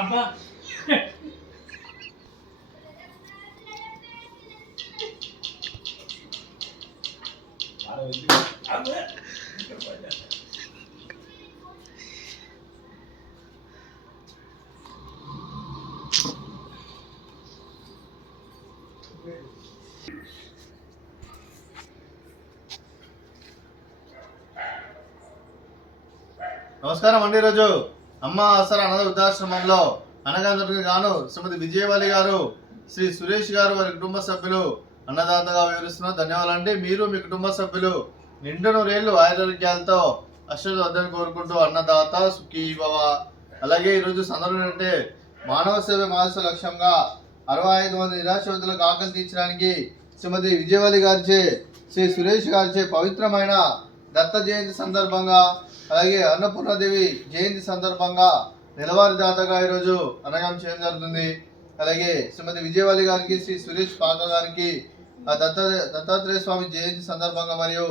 అబ్బా నమస్కారం అండి. ఈరోజు అమ్మ ఆసరా అనాథ వృద్ధాశ్రమంలో అనగానికి గాను శ్రీమతి విజయవల్లి గారు, శ్రీ సురేష్ గారు వారి కుటుంబ సభ్యులు అన్నదాతగా వివరిస్తున్నారు. ధన్యవాదాలండి. మీరు మీ కుటుంబ సభ్యులు నిండు నూరేళ్లు ఆయురారోగ్యాలతో అష్టవద్దని కోరుకుంటూ అన్నదాత సుఖీ భవ. అలాగే ఈరోజు సందర్భం అంటే మానవ సేవ మాస లక్ష్యంగా 65 మంది నిరాశ్రతులకు ఆకలి తీర్చడానికి శ్రీమతి విజయవల్లి గారిచే, శ్రీ సురేష్ గారిచే పవిత్రమైన దత్త జయంతి సందర్భంగా, అలాగే అన్నపూర్ణాదేవి జయంతి సందర్భంగా నెలవారీ దాతగా ఈరోజు అన్నదానం చేయడం జరుగుతుంది. అలాగే శ్రీమతి విజయవల్లి గారికి, శ్రీ సురేష్ పాక గారికి దత్తాత్రేయ స్వామి జయంతి సందర్భంగా మరియు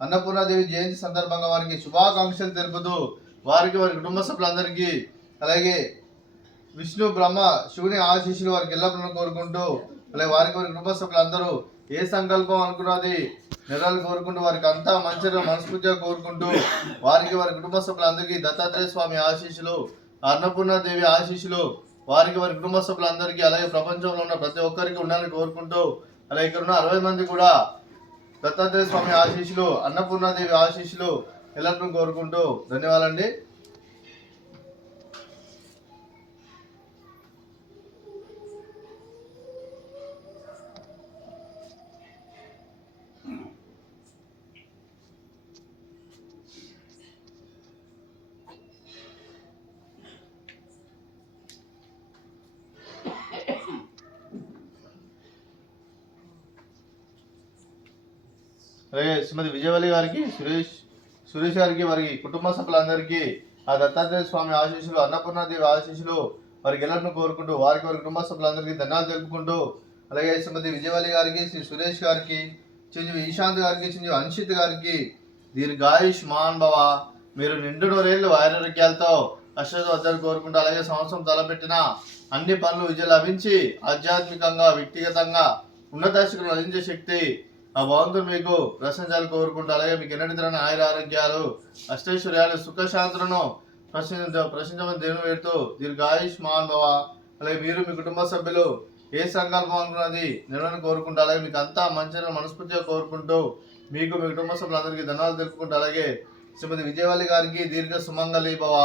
అన్నపూర్ణాదేవి జయంతి సందర్భంగా వారికి శుభాకాంక్షలు తెలుపుతూ వారికి, వారి కుటుంబ సభ్యులందరికీ, అలాగే విష్ణు బ్రహ్మ శివుని ఆశీస్సులు వారికి ఎల్లప్పుడూ కోరుకుంటూ, అలాగే వారికి, వారి కుటుంబ సభ్యులందరూ ఏ సంకల్పం అనుకున్నది నెలలు కోరుకుంటూ వారికి అంతా మంచిగా మనస్ఫూర్తిగా కోరుకుంటూ వారికి, వారి కుటుంబ సభ్యులందరికీ దత్తాత్రేయ స్వామి ఆశీస్సులు, అన్నపూర్ణాదేవి ఆశీస్సులు వారికి, వారి కుటుంబ సభ్యులందరికీ, అలాగే ప్రపంచంలో ఉన్న ప్రతి ఒక్కరికి ఉండాలని కోరుకుంటూ, అలాగే ఇక్కడ ఉన్న 60 మంది కూడా దత్తాత్రేయ స్వామి ఆశీస్సులు, అన్నపూర్ణాదేవి ఆశీస్సులు ఎల్లప్పుడూ కోరుకుంటూ ధన్యవాదాలండి. అలాగే శ్రీమతి విజయవల్లి గారికి, సురేష్ గారికి, వారి కుటుంబ సభ్యులందరికీ ఆ దత్తాత్రేయ స్వామి ఆశీస్సులు, అన్నపూర్ణాదేవి ఆశీస్సులు వారికి ఎల్లప్పుడూ కోరుకుంటూ వారికి, వారి కుటుంబ సభ్యులందరికీ ధన్యవాదాలు తెలుపుకుంటూ, అలాగే శ్రీమతి విజయవల్లి గారికి, శ్రీ సురేష్ గారికి, చిరంజీవి ఈశాంత్ గారికి, చిరంజీవి అన్షిత్ గారికి దీర్ఘాయుష్ మాన్ భవ. మీరు నిండు నూరేళ్లు ఆరోగ్యాలతో అష్టవద్దని కోరుకుంటూ, అలాగే సంవత్సరం తలపెట్టిన అన్ని పనులు విజయం లభించి ఆధ్యాత్మికంగా, వ్యక్తిగతంగా ఉన్నత శిఖరం అందించే శక్తి ఆ భగవంతుడు మీకు ప్రశంసాలు కోరుకుంటూ, అలాగే మీకు ఎన్నటి తరని ఆయుర ఆరోగ్యాలు, అష్టైశ్వర్యాలు, సుఖశాంతులను ప్రశంసమని దేవుని పెడుతూ దీర్ఘాయుష్మాన్ భవ. అలాగే మీరు, మీ కుటుంబ సభ్యులు ఏ సంకల్పం అనుకున్నది నెలను కోరుకుంటూ, అలాగే మీకు అంతా మంచిగా మనస్ఫూర్తిగా కోరుకుంటూ మీకు, మీ కుటుంబ సభ్యులందరికీ ధన్యవాదాలు తెలుపుకుంటూ, అలాగే శ్రీమతి విజయవల్లి గారికి దీర్ఘ సుమంగళి భవ.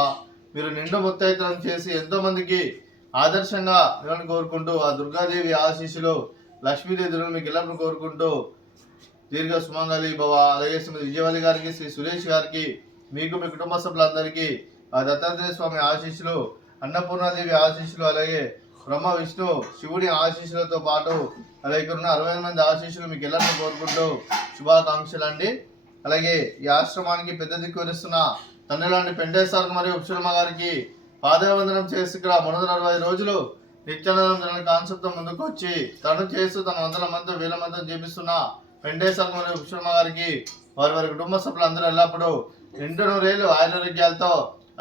మీరు నిండు ముత్తైతనం చేసి ఎంతో మందికి ఆదర్శంగా నెలను కోరుకుంటూ ఆ దుర్గాదేవి ఆశీస్సులు, లక్ష్మీదేవి దేవుడు మీకు ఎల్లప్పుడూ కోరుకుంటూ దీర్ఘ సుమంగళి భవ. అలాగే శ్రీమతి విజయవల్లి గారికి, శ్రీ సురేష్ గారికి, మీకు, మీ కుటుంబ సభ్యులందరికీ ఆ దత్తాత్రేయ స్వామి ఆశీస్సులు, అన్నపూర్ణాదేవి ఆశీస్సులు, అలాగే బ్రహ్మ విష్ణు శివుడి ఆశీస్సులతో పాటు అలాగే ఇక్కడ ఉన్న 60 మంది ఆశీస్సులు మీకు ఎల్లప్పుడూ కోరుకుంటూ శుభాకాంక్షలు అండి. అలాగే ఈ ఆశ్రమానికి పెద్ద దిక్కు వరిస్తున్న తండ్రిలాంటి పెండేశ్వర మరియు ఉపశర్మ గారికి పాదవందనం చేసి ఇక్కడ 360 రోజులు నిత్యానందం కాన్సెప్ట్ ముందుకు వచ్చి తను చేస్తూ తన 100 మంది 1000 మంది చేపిస్తున్న వెంకటేశ్వర మరియు ఉపశర్మ గారికి, వారి, వారి కుటుంబ సభ్యులందరూ ఎల్లప్పుడూ నిండు నూరేళ్లు ఆయురారోగ్యాలతో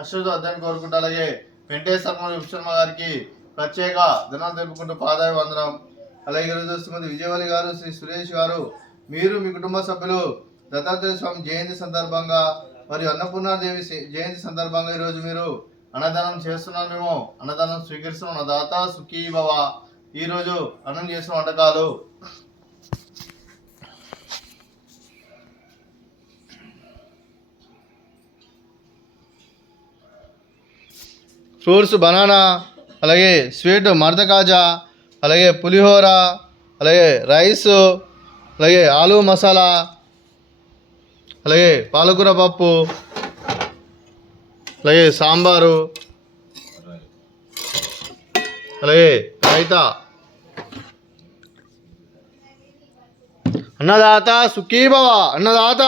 అష్టవద్దని కోరుకుంటూ, అలాగే వెంకటేశ్వర మరియు ఉపశర్మ గారికి ప్రత్యేక ధనాలు తెలుపుకుంటూ పాదాయ వందనం. అలాగే ఈరోజు శ్రీమతి విజయవల్లి గారు, శ్రీ సురేష్ గారు, మీరు, మీ కుటుంబ సభ్యులు దత్తాత్రేయ స్వామి జయంతి సందర్భంగా మరియు అన్నపూర్ణాదేవి జయంతి సందర్భంగా ఈరోజు మీరు అన్నదానం చేస్తున్నాం. మేము అన్నదానం స్వీకరిస్తున్నాం. దాత సుఖీ భవ. ఈరోజు అన్నం చేసిన వంటకాలు ఫ్రూట్స్ బనానా, అలాగే స్వీట్ మర్ద కాజా, అలాగే పులిహోర, అలాగే రైస్, అలాగే ఆలు మసాలా, అలాగే పాలకూర పప్పు, అలాగే సాంబారు, అలాగే రైతా. అన్నదాత సుఖీ భవ. అన్నదాత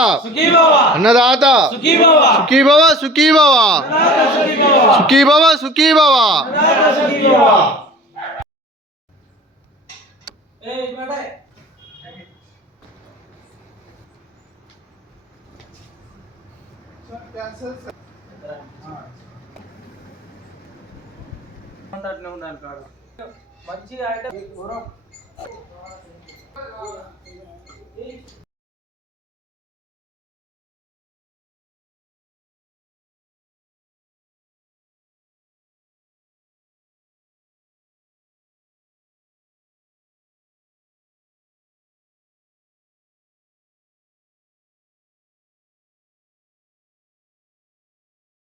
అన్నదాత సుఖీ భవ. సుఖీ భవ. సుఖీ భవ. సుఖీ భవ. అంతా అట్నే ఉండాలి కాదు మంచి ఐటమ్